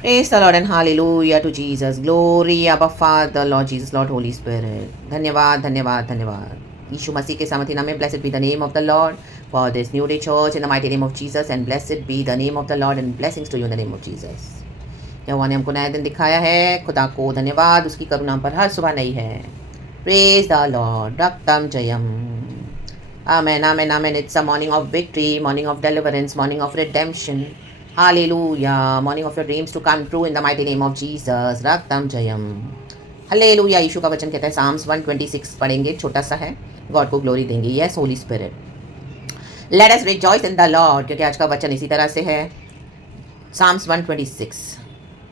Praise the Lord and hallelujah to Jesus. Glory, Abba Father, Lord Jesus, Lord Holy Spirit. धन्यवाद धन्यवाद धन्यवाद यीशु मसीह के सामर्थ्य नाम में blessed be the name of the Lord for this new day church in the mighty name of Jesus and blessed be the name of the Lord and blessings to you in the name of Jesus. यहोवा ने हमको नया दिन दिखाया है, खुदा को धन्यवाद, उसकी करुणा पर हर सुबह नई है. Praise the Lord. रक्तम Jayam. Amen, amen, amen. It's a morning of victory, morning of deliverance, morning of redemption. Hallelujah. Morning of your dreams to come true in the mighty name of Jesus. Raktam Jayam. Hallelujah. यीशु का वचन कहता है Psalms 126 पढ़ेंगे, छोटा सा है. God को glory देंगे. Yes, Holy Spirit. Let us rejoice in the Lord. क्योंकि आज का वचन इसी तरह से है. Psalms 126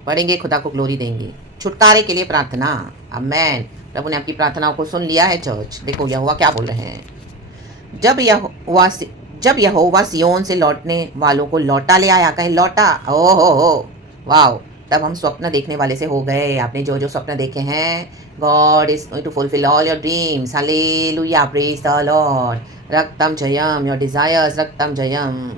पढ़ेंगे, खुदा को ग्लोरी देंगे. छुटकारे के लिए प्रार्थना. आमेन. प्रभु ने आपकी प्रार्थनाओं को सुन लिया है चर्च. देखो यहोवा क्या बोल रहे हैं. जब यहोवा सियोन से लौटने वालों को लौटा ले आया. कहे लौटा. ओ हो वाओ. तब हम स्वप्न देखने वाले से हो गए. आपने जो जो स्वप्न देखे हैं, God is going to fulfil all your dreams. Hallelujah. Praise the Lord. रक्तम जयम. Your desires. रक्तम जयम.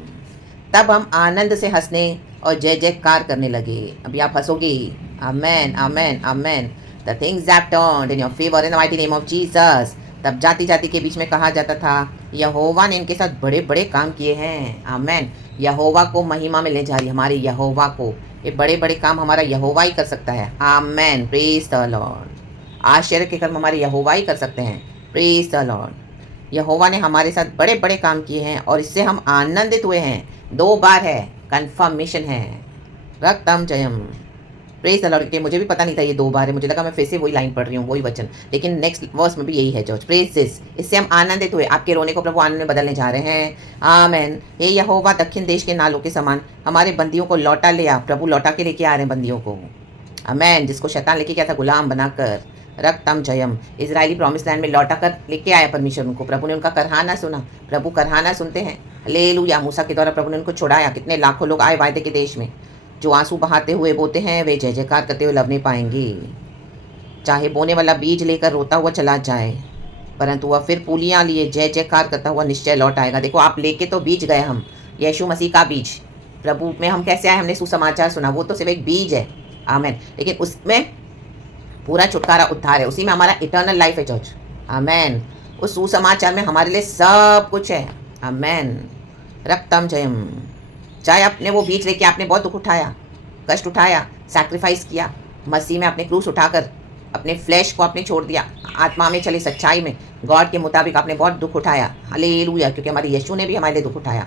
तब हम आनंद से हंसने और जय जयकार करने लगे. अभी आप हंसोगे. Amen amen amen. The things that turned in your favour in the mighty name of Jesus. तब जाति जाति के बीच में कहा जाता था यहोवा ने इनके साथ बड़े बड़े काम किए हैं. आमेन. यहोवा को महिमा में ले जा रही हमारे यहोवा को. ये बड़े बड़े काम हमारा यहोवा ही कर सकता है. आमेन. Praise the Lord. आश्चर्य के कर्म हमारे यहोवा ही कर सकते हैं. Praise the Lord. यहोवा ने हमारे साथ बड़े बड़े काम किए हैं और इससे हम आनंदित हुए हैं. 2 बार है, कंफर्मेशन है. रक्तम जयम. Praise the Lord. के मुझे भी पता नहीं था ये 2 बार है. मुझे लगा मैं फिर से वही लाइन पढ़ रही हूँ, वही वचन, लेकिन नेक्स्ट वर्स में भी यही है चर्च. Praise this. इससे हम आनंदित हुए. आपके रोने को प्रभु आनंद में बदलने जा रहे हैं. आमेन. हे यहोवा दक्षिण देश के नालों के समान हमारे बंदियों को लौटा ले आ. प्रभु लौटा के लेके आ रहे हैं बंदियों को. आमेन. जिसको शैतान लेके गया था गुलाम बनाकर. रक्तम जयम. इजरायली प्रॉमिस लैंड में लौटा कर लेके आया परमेश्वर उनको. प्रभु ने उनका करहाना सुना. प्रभु करहाना सुनते हैं. हालेलुया. मूसा के द्वारा प्रभु ने उनको छुड़ाया. कितने लाखों लोग आए वायदे के देश में. जो आंसू बहाते हुए बोते हैं वे जय जयकार करते हुए लवने पाएंगे. चाहे बोने वाला बीज लेकर रोता हुआ चला जाए, परंतु वह फिर पूलियाँ लिए जय जयकार करता हुआ निश्चय लौट आएगा. देखो आप लेके तो बीज गए हम, यीशु मसीह का बीज. प्रभु में हम कैसे आए, हमने सुसमाचार सुना, वो तो सिर्फ एक बीज है. आमेन. लेकिन उसमें पूरा छुटकारा उद्धार है. उसी में हमारा इटर्नल लाइफ है चर्च. आमेन. उस सुसमाचार में हमारे लिए सब कुछ है. आमेन. रक्तम जयम. चाहे अपने वो बीज लेके आपने बहुत दुख उठाया, कष्ट उठाया, सैक्रिफाइस किया, मसीह में अपने क्रूस उठाकर अपने फ्लैश को आपने छोड़ दिया, आत्मा में चले, सच्चाई में गॉड के मुताबिक आपने बहुत दुख उठाया. हालेलुया. क्योंकि हमारे यीशु ने भी हमारे लिए दुख उठाया.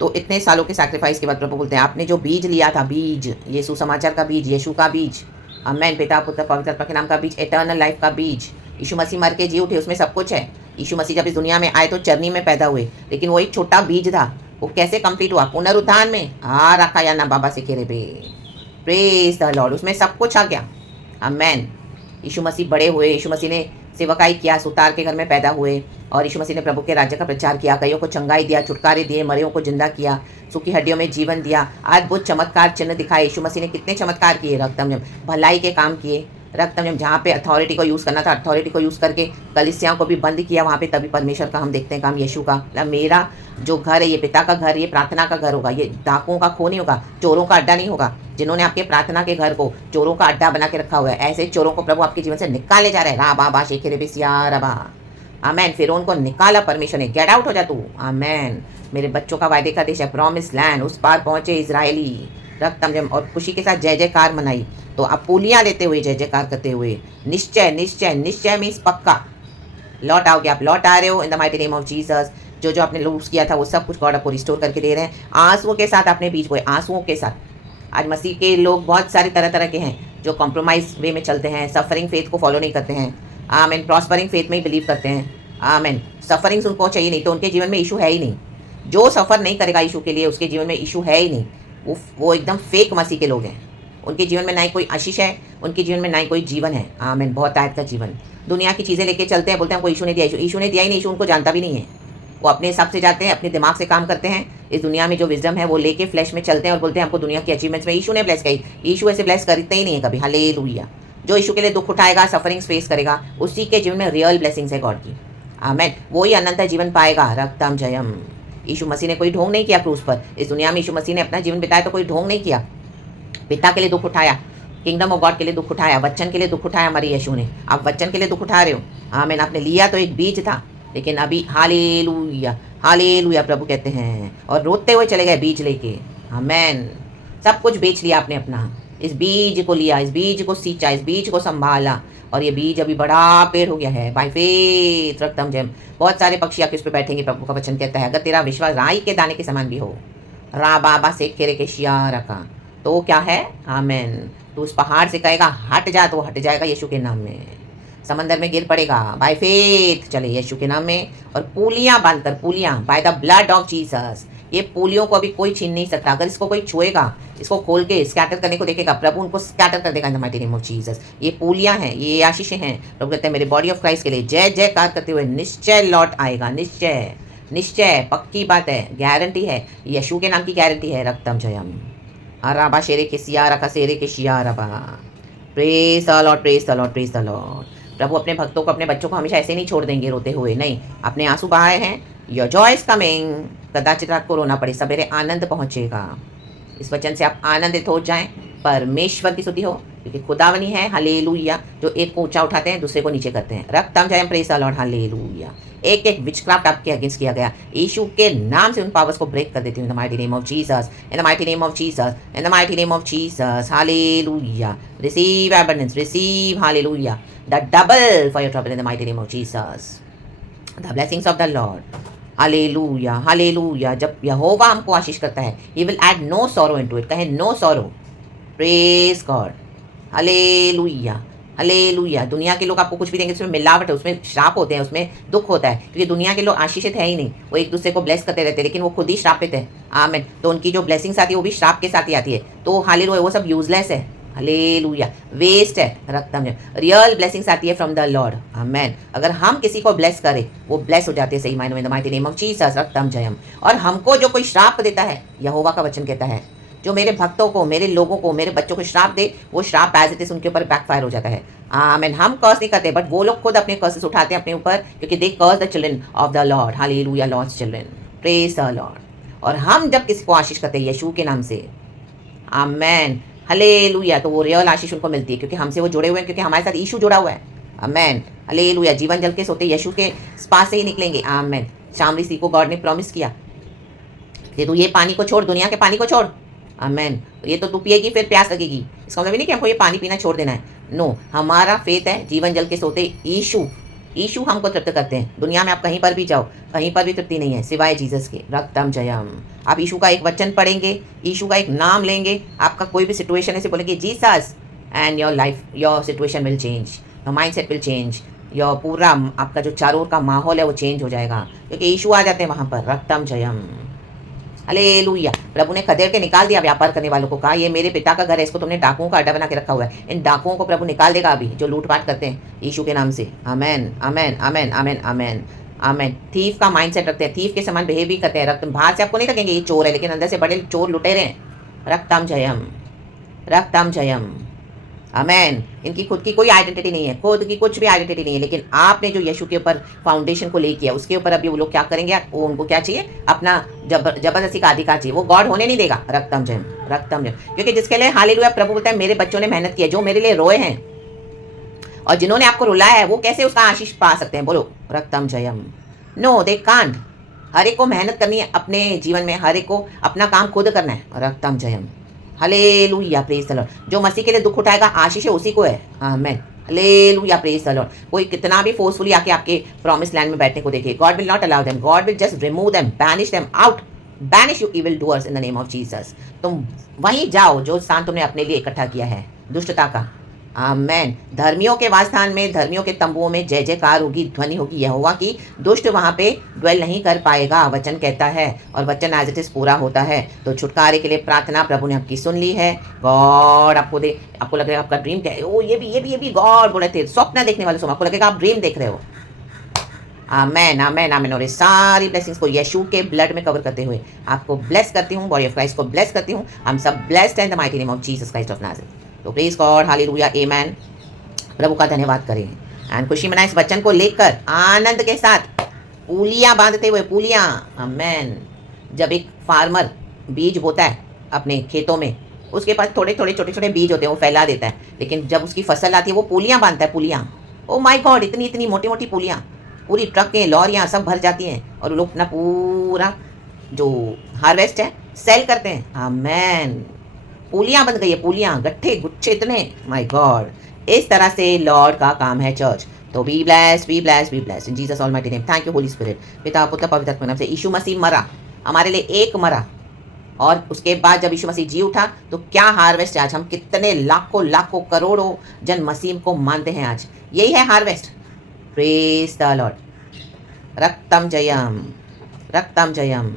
तो इतने सालों के सैक्रिफाइस के बाद प्रभु बोलते हैं आपने जो बीज लिया था, बीज, ये सुसमाचार का बीज, यीशु का बीज, आमेन, पिता पुत्र पवित्र आत्मा के नाम का बीज, एटर्नल लाइफ का बीज. यीशु मसीह मर के जी उठे, उसमें सब कुछ है. यीशु मसीह जब इस दुनिया में आए तो चरनी में पैदा हुए, लेकिन वो एक छोटा बीज था. वो कैसे कंप्लीट हुआ, पुनरुत्थान में. रखा या ना बाबा से खेरे पे. Praise the Lord. उसमें सब कुछ आ गया. आमेन. यीशु मसीह बड़े हुए. यीशु मसीह ने सेवकाई किया, सुतार के घर में पैदा हुए और यीशु मसीह ने प्रभु के राज्य का प्रचार किया. कईयों को चंगाई दिया, छुटकारे दिए, मरियों को जिंदा किया, सूखी हड्डियों में जीवन दिया, अद्भुत चमत्कार चिन्ह दिखाए. यीशु मसीह ने कितने चमत्कार किए. रक्तम भलाई के काम किए. रक्तम जहाँ पे अथॉरिटी को यूज़ करना था, अथॉरिटी को यूज़ करके कलीसियाओं को भी बंद किया वहाँ पे. तभी परमेश्वर का हम देखते हैं काम, यीशु का. मेरा जो घर है ये पिता का घर, ये प्रार्थना का घर होगा. ये डाकुओं का खो नहीं होगा, चोरों का अड्डा नहीं होगा. जिन्होंने आपके प्रार्थना के घर को चोरों का अड्डा बना के रखा हुआ है, ऐसे चोरों को प्रभु आपके जीवन से निकाले जा रहे हैं. राबा शेखरे बिसिया रबा. आमेन. फिर उनको निकाला परमेश्वर ने. गेट आउट हो जा तू. आमेन. मेरे बच्चों का वायदे का देश है, प्रॉमिस लैंड. उस पार पहुंचे इजरायली. रक्तम जम और खुशी के साथ जय जयकार मनाई. तो आप पूलियाँ लेते हुए, जय जयकार करते हुए, निश्चय निश्चय निश्चय मीन्स पक्का लौट आओगे. आप लौट आ रहे हो इन the mighty name of Jesus. जो जो आपने लूज किया था वो सब कुछ गॉड आपको रिस्टोर करके दे रहे हैं. आंसुओं के साथ आपने बीज बोए, आंसुओं के साथ. आज मसीह के लोग बहुत सारे तरह तरह के हैं जो कॉम्प्रोमाइज वे में चलते हैं, सफरिंग फेथ को फॉलो नहीं करते हैं. आमेन. प्रॉस्परिंग फेथ में ही बिलीव करते हैं. आमेन. सफरिंग्स उनको चाहिए नहीं, तो उनके जीवन में इशू है ही नहीं. जो सफ़र नहीं करेगा इशू के लिए, उसके जीवन में इशू है ही नहीं. वो एकदम फेक मसीह के लोग हैं. उनके जीवन में ना ही कोई आशीष है, उनके जीवन में ना ही कोई जीवन है. आमेन. बहुत आयत का जीवन. दुनिया की चीज़ें लेके चलते हैं, बोलते हैं हमको यीशु ने दिया. यीशु ने दिया ही नहीं, यीशु उनको जानता भी नहीं है. वो अपने हिसाब से जाते हैं, अपने दिमाग से काम करते हैं. इस दुनिया में जो विजडम है वो लेके फ्लैश में चलते हैं और बोलते हैं हमको दुनिया की अचीवमेंट्स में यीशु ने ब्लेस की. यीशु ऐसे ब्लेस करते ही नहीं है कभी. हालेलुया. जो यीशु के लिए दुख उठाएगा, सफरिंग्स फेस करेगा, उसी के जीवन में रियल ब्लेसिंग्स है गॉड की. आमेन. वो ही अनंत जीवन पाएगा. रक्तम जयम. यीशु मसीह ने कोई ढोंग नहीं किया क्रूस पर. इस दुनिया में यीशु मसीह ने अपना जीवन बिताया तो कोई ढोंग नहीं किया. पिता के लिए दुख उठाया, किंगडम ऑफ गॉड के लिए दुख उठाया, वचन के लिए दुख उठाया हमारे यीशु ने। आप वचन के लिए दुख उठा रहे हो। आमीन। आपने लिया तो एक बीज था, लेकिन अभी हालेलुया हालेलुया प्रभु कहते हैं, और रोते हुए चले गए बीज लेके। आमीन। सब कुछ बेच लिया आपने अपना, इस बीज को लिया, इस बीज को सींचा, इस बीज को संभाला, और ये बीज अभी बड़ा पेड़ हो गया है। बाय फेथ रक्तम जयम। बहुत सारे पक्षी आके उस पर बैठेंगे। प्रभु का वचन कहता है, अगर तेरा विश्वास राई के दाने के समान भी हो, रा बाबा से खेरे के शियारा का, तो क्या है? आमीन। तो उस पहाड़ से कहेगा हट जा, तो हट जाएगा यीशु के नाम में। समंदर में गिर पड़ेगा, बाय फेथ चले यीशु के नाम में। और पूलियां बांधकर, पूलियां by the blood of Jesus, ये पूलियों को अभी कोई छीन नहीं सकता। अगर इसको कोई छुएगा, इसको खोल के स्कैटर करने को देखेगा, प्रभु उनको स्कैटर कर देगा इन the mighty name of Jesus. ये पूलियां हैं, ये आशीषें हैं। प्रभु कहते हैं मेरे बॉडी ऑफ क्राइस्ट के लिए जय जयकार करते हुए निश्चय लौट आएगा। निश्चय निश्चय, पक्की बात है, गारंटी है, यीशु के नाम की गारंटी है। रक्तम जयम अराबा शेरे के सियारा का सेरे के शियाराबा। Praise the Lord, praise the Lord, praise the Lord. प्रभु अपने भक्तों को, अपने बच्चों को हमेशा ऐसे नहीं छोड़ देंगे रोते हुए, नहीं। अपने आंसू बहाए हैं, योर जॉय इज कमिंग। कदाचित रात को रोना पड़े, सवेरे आनंद पहुंचेगा। इस वचन से आप आनंदित हो जाएं। परमेश्वर की स्तुति हो, क्योंकि खुदावनी है हालेलुया, जो एक को ऊंचा उठाते हैं, दूसरे को नीचे करते हैं। रक्तम जयम, प्रेज द लॉर्ड, हालेलुया। एक एक विचक्राफ्ट आपके अगेंस्ट किया गया, यीशु के नाम से उन पावर्स को ब्रेक कर देती हूँ। In the mighty name of Jesus, in the mighty name of Jesus, in the mighty name of Jesus, hallelujah. Receive abundance, receive hallelujah the double for your trouble in the mighty name of Jesus. The blessings of the Lord, hallelujah hallelujah. जब यहोवा हमको आशीष करता है, he will add no sorrow into it. कहे no sorrow, praise God, hallelujah hallelujah. दुनिया के लोग आपको कुछ भी देंगे, उसमें मिलावट है, उसमें श्राप होते हैं, उसमें दुख होता है, क्योंकि दुनिया के लोग आशीषित है ही नहीं। वो एक दूसरे को ब्लेस करते रहते हैं, लेकिन वो खुद ही श्रापित है। आमीन। तो उनकी जो ब्लेसिंग्स आती है वो भी श्राप के साथ ही आती है। तो हालेलुया, वो सब यूजलेस है, हालेलुया, वेस्ट है। रक्तम में रियल ब्लेसिंग्स आती है फ्रॉम द लॉर्ड। आमेन। अगर हम किसी को ब्लेस करें, वो ब्लेस हो जाते हैं सही मायने में, the mighty name of Jesus. रक्तम जयम। और हमको जो कोई श्राप देता है, यहोवा का वचन कहता है, जो मेरे भक्तों को, मेरे लोगों को, मेरे बच्चों को श्राप दे, वो श्राप एज इट इज उनके ऊपर बैकफायर हो जाता है। आमीन। हम कर्स नहीं करते, बट वो लोग खुद अपने कर्सेस उठाते हैं अपने ऊपर, क्योंकि they curse the children of the Lord. Hallelujah, Lord's children, praise the Lord. और हम जब किसी को आशीष करते हैं यीशु के नाम से, आमेन, हालेलुया, तो वो रियल आशीष उनको मिलती है, क्योंकि हमसे वो जुड़े हुए हैं, क्योंकि हमारे साथ यीशु जुड़ा हुआ है। आमेन, हालेलुया। जीवन जल के सोते यीशु के पास से ही निकलेंगे। आमेन। शामरी सी को गॉड ने प्रॉमिस किया कि तू ये पानी को छोड़, दुनिया के पानी को छोड़। आमेन। ये तो तू पिएगी फिर प्यास लगेगी, इसका मतलब नहीं कि हमको ये पानी पीना छोड़ देना है। नो, हमारा फेथ है जीवन जल के सोते यीशु हमको तृप्त करते हैं। दुनिया में आप कहीं पर भी जाओ, कहीं पर भी तृप्ति नहीं है सिवाय जीसस के। रक्तम जयम। आप यीशु का एक वचन पढ़ेंगे, यीशु का एक नाम लेंगे, आपका कोई भी सिचुएशन ऐसे बोलेंगे Jesus, and your life, your situation will change, your mind set will change, your पूरा आपका जो चारों ओर का माहौल है वो चेंज हो जाएगा, क्योंकि यीशु आ जाते हैं वहाँ पर। रक्तम जयम, हालेलुया। प्रभु ने खदेड़ के निकाल दिया व्यापार करने वालों को, कहा ये मेरे पिता का घर है, इसको तुमने डाकुओं का अड्डा बना के रखा हुआ है। इन डाकुओं को प्रभु निकाल देगा अभी, जो लूटपाट करते हैं यीशु के नाम से। आमेन आमेन आमेन आमेन आमेन आमेन। थीफ का माइंडसेट रखते हैं, थीफ के समान बिहेव भी करते हैं। रक्त बाहर से आपको नहीं लगेंगे ये चोर है, लेकिन अंदर से बड़े चोर लुटेरे हैं। रक्तम जयम, रक्तम जयम, आमेन। इनकी खुद की कोई आइडेंटिटी नहीं है, खुद की कुछ भी आइडेंटिटी नहीं है, लेकिन आपने जो यीशु के ऊपर फाउंडेशन को ले किया, उसके ऊपर अभी वो लोग क्या करेंगे, वो उनको क्या चाहिए, अपना जबरदस्ती का अधिकार चाहिए। वो गॉड होने नहीं देगा। रक्तम जयम, रक्तम जयम। क्योंकि जिसके लिए हालेलुया प्रभु बोलता है मेरे बच्चों ने मेहनत की है, जो मेरे लिए रोए हैं और जिन्होंने आपको रुलाया है, वो कैसे उसका आशीष पा सकते हैं? बोलो रक्तम जयम। No, they can't. हर एक को मेहनत करनी है अपने जीवन में, हर एक को अपना काम खुद करना है। रक्तम Jayam, hallelujah, praise the Lord. जो मसीह के लिए दुख उठाएगा, आशीष उसी को है। आमेन, हालेलुया, प्रेज द लॉर्ड। कोई कितना भी फोर्सफुली आके आपके प्रॉमिस लैंड में बैठने को देखे, God will not allow them, God will just remove them, banish them out, banish you evil doers in the name of Jesus. तुम वहीं जाओ जो स्थान तुमने अपने लिए इकट्ठा किया है, दुष्टता का। आमेन। धर्मियों के वासस्थान में, धर्मियों के तंबुओं में जय जयकार होगी, ध्वनि होगी यहोवा की। दुष्ट वहाँ पे ड्वेल नहीं कर पाएगा, वचन कहता है, और वचन एज इट इज पूरा होता है। तो छुटकारे के लिए प्रार्थना प्रभु ने आपकी सुन ली है। गॉड आपको आपको लगेगा आपका ड्रीम क्या है, ओ ये भी गॉड बोले थे। स्वप्न देखने वाले समय आपको लगेगा आप ड्रीम देख रहे हो। आमेन आमेन आमेन। और ये सारी ब्लेसिंग्स को यीशु के ब्लड में कवर करते हुए आपको ब्लेस करती हूँ, बॉडी ऑफ क्राइस्ट को ब्लेस करती हूँ। हम सब ब्लेस्ड हैं इन the mighty name of Jesus Christ of Nazareth. तो प्रेज गॉड, हालेलुया, आमेन। प्रभु का धन्यवाद करें एंड खुशी मनाएं इस वचन को लेकर आनंद के साथ, पूलियां बांधते हुए, पूलियां। आमेन। जब एक फार्मर बीज बोता है अपने खेतों में, उसके पास थोड़े-थोड़े छोटे-छोटे बीज होते हैं, वो फैला देता है। लेकिन जब उसकी फसल आती है, वो पूलियाँ बाँधता है, पूलियाँ। Oh my God! इतनी-इतनी मोटी-मोटी पूलियाँ। पूरी ट्रकें, लॉरियाँ सब भर जाती हैं और वो लोग अपना पूरा जो हार्वेस्ट है, सेल करते हैं। आमेन। पूलियाँ बन गई है, पूलियाँ, गट्ठे, गुच्छे इतने, माय गॉड! इस तरह से लॉर्ड का काम है चर्च। तो be blessed, be blessed, be blessed in Jesus almighty name. Thank you Holi spirit. पिता, पुत्र, पवित्र आत्मा के नाम से। यीशु मसीह मरा, हमारे लिए एक मरा और उसके बाद जब यीशु मसीह जी उठा तो क्या हार्वेस्ट है आज। हम कितने लाखों लाखों करोड़ों जन मसीह को मानते हैं आज। यही है हार्वेस्ट। Praise the Lord. रक्तम जयम, रक्तम जयम।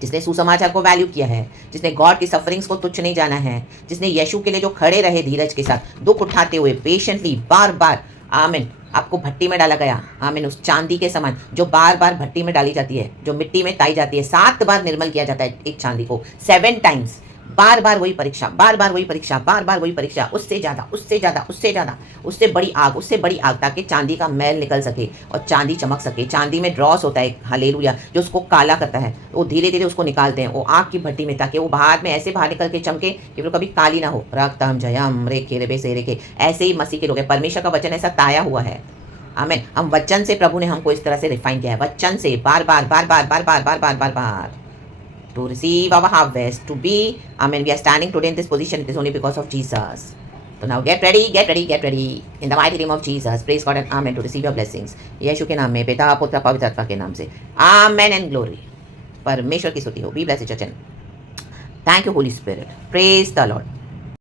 जिसने सुसमाचार को वैल्यू किया है, जिसने गॉड की सफरिंग्स को तुच्छ नहीं जाना है, जिसने यीशु के लिए जो खड़े रहे धीरज के साथ, दुख उठाते हुए पेशेंटली बार बार, आमीन, आपको भट्टी में डाला गया। आमीन। उस चांदी के समान जो बार बार भट्टी में डाली जाती है, जो मिट्टी में ताई जाती है, 7 बार निर्मल किया जाता है एक चांदी को, 7 टाइम्स। बार बार वही परीक्षा, बार बार वही परीक्षा, बार बार वही परीक्षा, उससे ज़्यादा, उससे ज़्यादा, उससे ज़्यादा, उससे बड़ी आग, उससे बड़ी आग, ताकि चांदी का मैल निकल सके और चांदी चमक सके। चांदी में ड्रॉस होता है, हालेलुया, जो उसको काला करता है। वो धीरे धीरे उसको निकालते हैं वो आग की भट्टी में, ताकि वो बाहर में ऐसे बाहर निकल के चमके कि वो कभी काली ना हो। रक्तम जयम रेखे रेबे से रेखे। ऐसे ही मसीह के लोग हैं। परमेश्वर का वचन ऐसा ताया हुआ है। आमीन। हम वचन से, प्रभु ने हमको इस तरह से रिफाइन किया है, वचन से बार बार बार बार बार बार बार बार बार बार to receive our harvest, to be, amen, we are standing today in this position, it is only because of Jesus. So now get ready, get ready, get ready in the mighty name of Jesus. Praise God and amen, to receive your blessings. यीशु के नाम में, पिता, पुत्र, पवित्र आत्मा के नाम से, amen and glory. परमेश्वर की स्तुति हो। Be blessed, church. Thank you, Holy Spirit. Praise the Lord.